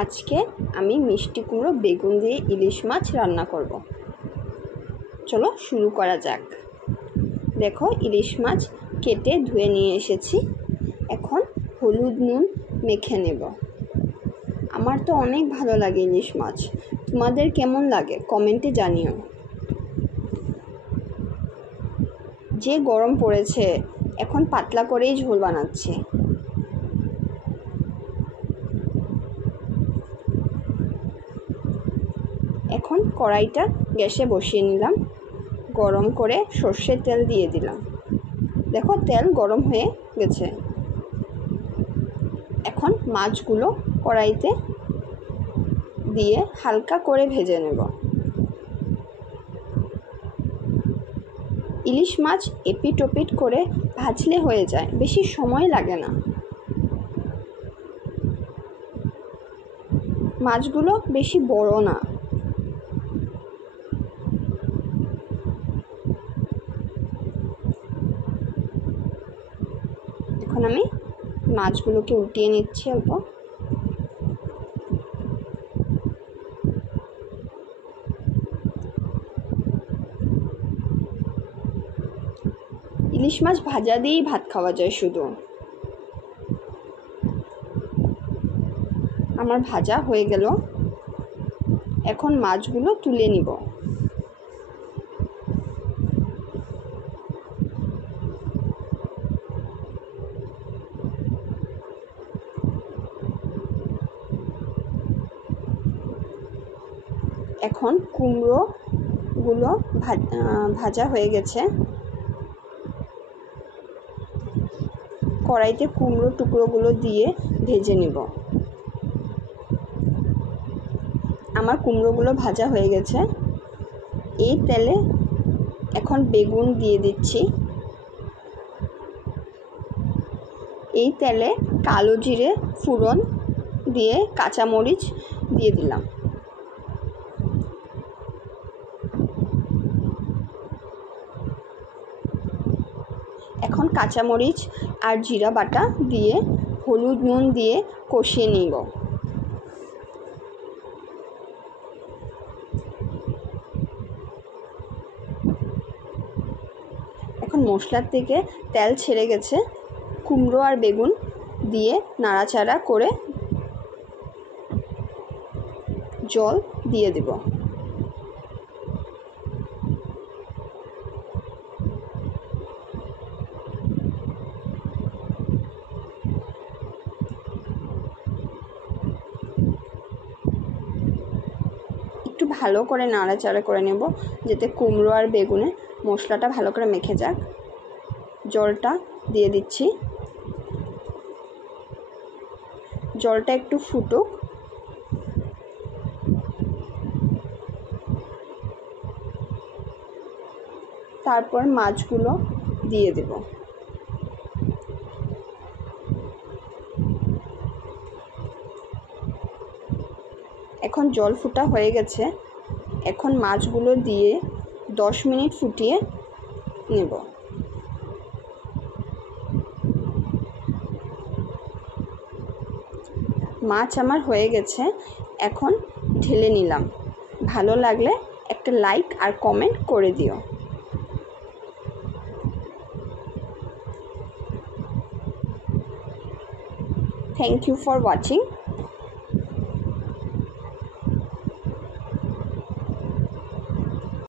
আজকে আমি মিষ্টি কুমড়ো বেগুন দিয়ে ইলিশ মাছ রান্না করব। চলো শুরু করা যাক। দেখো ইলিশ মাছ কেটে ধুয়ে নিয়ে এসেছি। এখন হলুদ নুন মেখে নেব। আমার তো অনেক ভালো লাগে ইলিশ মাছ, তোমাদের কেমন লাগে কমেন্টে জানিও। যে গরম পড়েছে, এখন পাতলা করেই ঝোল বানাচ্ছি। এখন কড়াইটা গ্যাসে বসিয়ে নিলাম, গরম করে সর্ষের তেল দিয়ে দিলাম। দেখো তেল গরম হয়ে গেছে। এখন মাছগুলো কড়াইতে দিয়ে হালকা করে ভেজে নেব। ইলিশ মাছ এপিট ওপিট করে ভাজলে হয়ে যায়, বেশি সময় লাগে না। মাছগুলো বেশি বড় না। এখন আমি মাছগুলোকে উল্টিয়ে নিচ্ছি অল্প। ইলিশ মাছ ভাজা দিয়েই ভাত খাওয়া যায় শুধু। আমার ভাজা হয়ে গেল, এখন মাছগুলো তুলে নিব। এখন কুমড়োগুলো ভাজা হয়ে গেছে। কড়াইতে কুমড়ো টুকরোগুলো দিয়ে ভেজে নিব। আমার কুমড়োগুলো ভাজা হয়ে গেছে। এই তেলে এখন বেগুন দিয়ে দিচ্ছি। এই তেলে কালো জিরে ফোড়ন দিয়ে কাঁচামরিচ দিয়ে দিলাম। এখন কাঁচামরিচ আর জিরা বাটা দিয়ে হলুদ নুন দিয়ে কষিয়ে নিব। এখন মশলার থেকে তেল ছেড়ে গেছে। কুমড়ো আর বেগুন দিয়ে নাড়াচাড়া করে জল দিয়ে দেব। একটু ভালো করে নাড়াচাড়া করে নেব, যাতে কুমড়ো আর বেগুনে মশলাটা ভালো করে মেখে যাক। জলটা দিয়ে দিচ্ছি। জলটা একটু ফুটুক। তারপর মাছগুলো দিয়ে দেব। এখন জল ফুটা হয়ে গেছে। এখন মাছগুলো দিয়ে 10 মিনিট ফুটিয়ে নেব। মাছ আমার হয়ে গেছে, এখন ঢেলে নিলাম। ভালো লাগলে একটা লাইক আর কমেন্ট করে দিও। Thank you for watching.